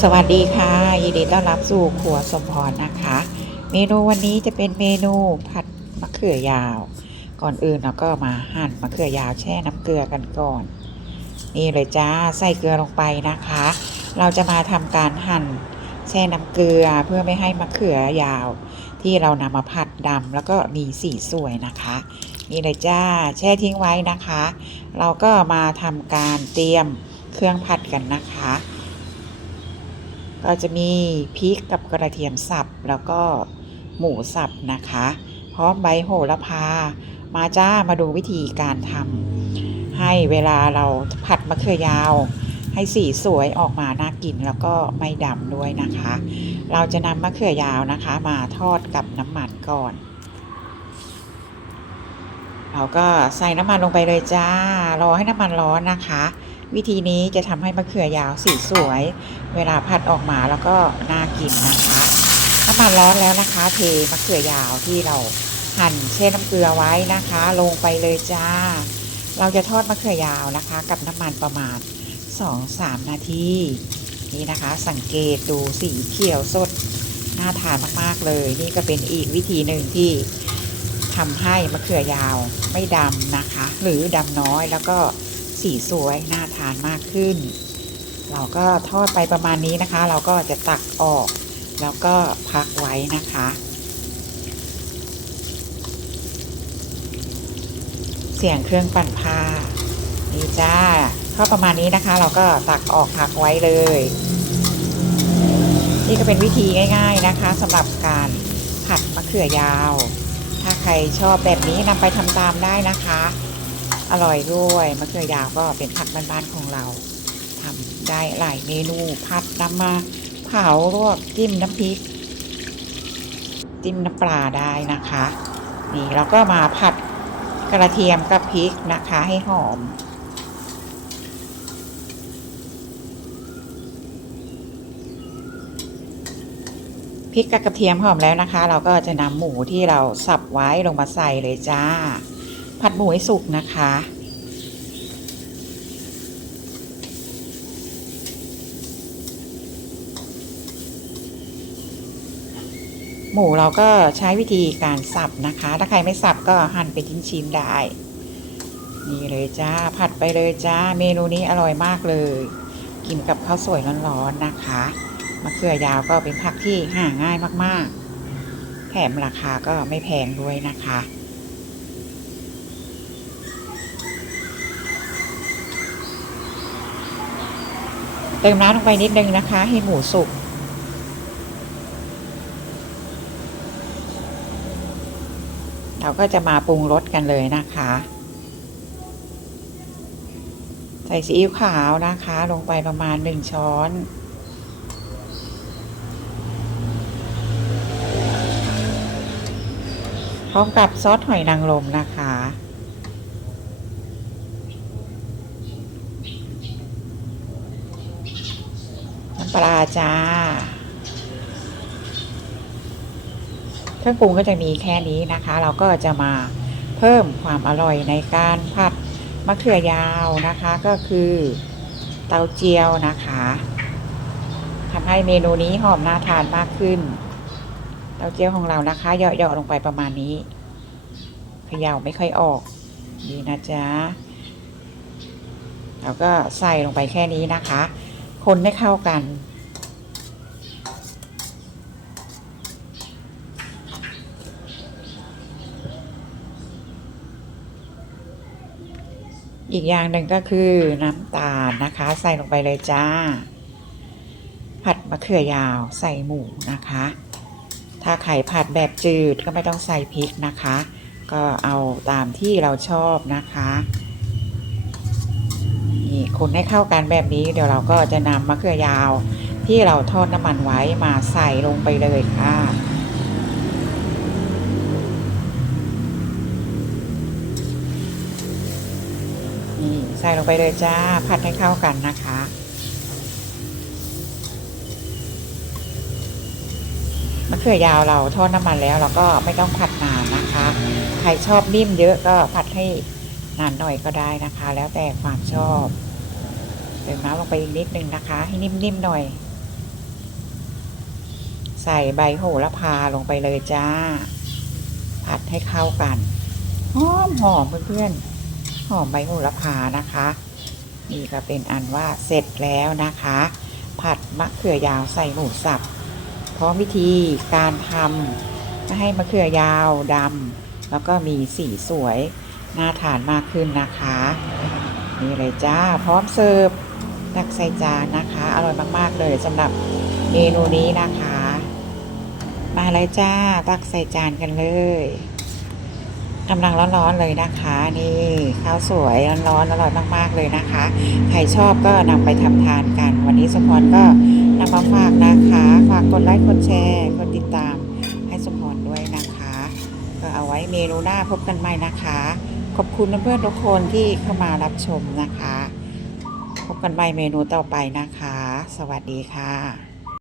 สวัสดีค่ะ ยินดีต้อนรับสู่ครัวสมพรนะคะ เมนูวันนี้จะเป็นเมนูผัดมะเขือยาว ก่อนอื่นเราก็มาหั่นมะเขือยาวแช่น้ำเกลือกันก่อน นี่เลยจ้าใส่เกลือลงไปนะคะ เราจะมาทำการหั่นแช่น้ำเกลือเพื่อไม่ให้มะเขือยาว ที่เรานำมาผัดดำแล้วก็มีสีสวยนะคะ นี่เลยจ้าแช่ทิ้งไว้นะคะ เราก็มาทำการเตรียมเครื่องผัดกันนะคะ ก็จะมีพริกกับกระเทียมสับแล้วก็หมูสับนะคะ พร้อมใบโหระพา มาจ้ามาดูวิธีการทำให้เวลาเราผัดมะเขือยาว ให้สีสวยออกมาน่ากินแล้วก็ไม่ดำด้วยนะคะ เราจะนำมะเขือยาวนะคะ มาทอดกับน้ำมันก่อนเราก็ใส่น้ำมันลงไปเลยจ้า รอให้น้ำมันร้อนนะคะ วิธีนี้จะทำให้มะเขือยาวสีสวย เวลาผัดออกมาแล้วก็น่ากินนะคะน้ำมันร้อนแล้วนะคะ เทมะเขือยาวที่เราหั่นเช่น้ำเกลือไว้นะคะ ลงไปเลยจ้า เราจะทอดมะเขือยาวนะคะ กับน้ำมันประมาณ 2-3 นาทีนี่นะคะ สังเกตดูสีเขียวสดน่าทานมากๆเลย นี่ก็เป็นอีกวิธีหนึ่งที่ทำให้มะเขือยาวไม่ดำนะคะ หรือดำน้อยแล้วก็ สีสวยน่าทานมากขึ้น เราก็ทอดไปประมาณนี้นะคะ เราก็จะตักออก แล้วก็พักไว้นะคะ เสียงเครื่องปั่นผ้านี่จ้าทอดประมาณนี้นะคะ เราก็ตักออกพักไว้เลย นี่ก็เป็นวิธีง่าย ๆนะคะสำหรับการผัดมะเขือยาว ถ้าใครชอบแบบนี้นำไปทำตามได้นะคะ อร่อยด้วยมะเขือยาวก็เป็นผักบ้านๆของเราทำได้หลายเมนูผัดนำมาเผาลวกจิ้มน้ำพริก จิ้มน้ำปลาได้นะคะ นี่เราก็มาผัดกระเทียมกับพริกนะคะให้หอมพริกกับกระเทียมหอมแล้วนะคะ เราก็จะนำหมูที่เราสับไว้ลงมาใส่เลยจ้า ผัดหมูให้สุกนะคะ หมูเราก็ใช้วิธีการสับนะคะ ถ้าใครไม่สับก็หั่นเป็นชิ้นๆได้ นี่เลยจ้า ผัดไปเลยจ้า เมนูนี้อร่อยมากเลย กินกับข้าวสวยร้อนๆนะคะมะเขือยาวก็เป็นผักที่หาง่ายมากๆ แถมราคาก็ไม่แพงด้วยนะคะเติมน้ำลงไปนิดนึงนะคะ ให้หมูสุก เราก็จะมาปรุงรสกันเลยนะคะ ใส่ซีอิ๊วขาวนะคะ ลงไปประมาณหนึ่งช้อน พร้อมกับซอสหอยนางรมนะคะน้ำปลาจ้า เครื่องปรุงก็จะมีแค่นี้นะคะ เราก็จะมาเพิ่มความอร่อยในการผัดมะเขือยาวนะคะ ก็คือเตาเจียวนะคะทำให้เมนูนี้หอมน่าทานมากขึ้น เตาเจียวของเรานะคะเหยาะๆลงไปประมาณนี้เขย่าไม่ค่อยออกดีนะจ๊ะเราก็ใส่ลงไปแค่นี้นะคะ คนให้เข้ากัน อีกอย่างหนึ่งก็คือน้ำตาลนะคะ ใส่ลงไปเลยจ้า ผัดมะเขือยาวใส่หมูนะคะ ถ้าไข่ผัดแบบจืดก็ไม่ต้องใส่พริกนะคะ ก็เอาตามที่เราชอบนะคะนี่คนให้เข้ากันแบบนี้เดี๋ยวเราก็จะนำมะเขือยาวที่เราทอดน้ำมันไว้มาใส่ลงไปเลยค่ะ ใส่ลงไปเลยจ้า ผัดให้เข้ากันนะคะ มะเขือยาวเราทอดน้ำมันแล้วเราก็ไม่ต้องผัดนานนะคะ ใครชอบนิ่มเยอะก็ผัดให้นานหน่อยก็ได้นะคะ แล้วแต่ความชอบเติมน้ำลงไปอีกนิดนึงนะคะ ให้นิ่มๆหน่อย ใส่ใบโหระพาลงไปเลยจ้า ผัดให้เข้ากัน หอมหอมเพื่อนๆ หอมใบโหระพานะคะ นี่ก็เป็นอันว่าเสร็จแล้วนะคะ ผัดมะเขือยาวใส่หมูสับพร้อมวิธีการทำให้มะเขือยาวดำแล้วก็มีสีสวยน่าทานมากขึ้นนะคะนี่เลยจ้าพร้อมเสิร์ฟตักใส่จานนะคะ อร่อยมาก ๆ เลยสำหรับเมนูนี้นะคะ มาเลยจ้า ตักใส่จานกันเลย กำลังร้อนๆเลยนะคะ นี่ข้าวสวยร้อนๆอร่อยมากๆเลยนะคะ ใครชอบก็นำไปทำทานกัน วันนี้สมพรก็นำมาฝากนะคะฝากกดไลค์กดแชร์กดติดตามให้สมพรด้วยนะคะ ก็เอาไว้เมนูหน้าพบกันใหม่นะคะ ขอบคุณเพื่อนๆทุกคนที่เข้ามารับชมนะคะ พบกันใหม่เมนูต่อไปนะคะ สวัสดีค่ะ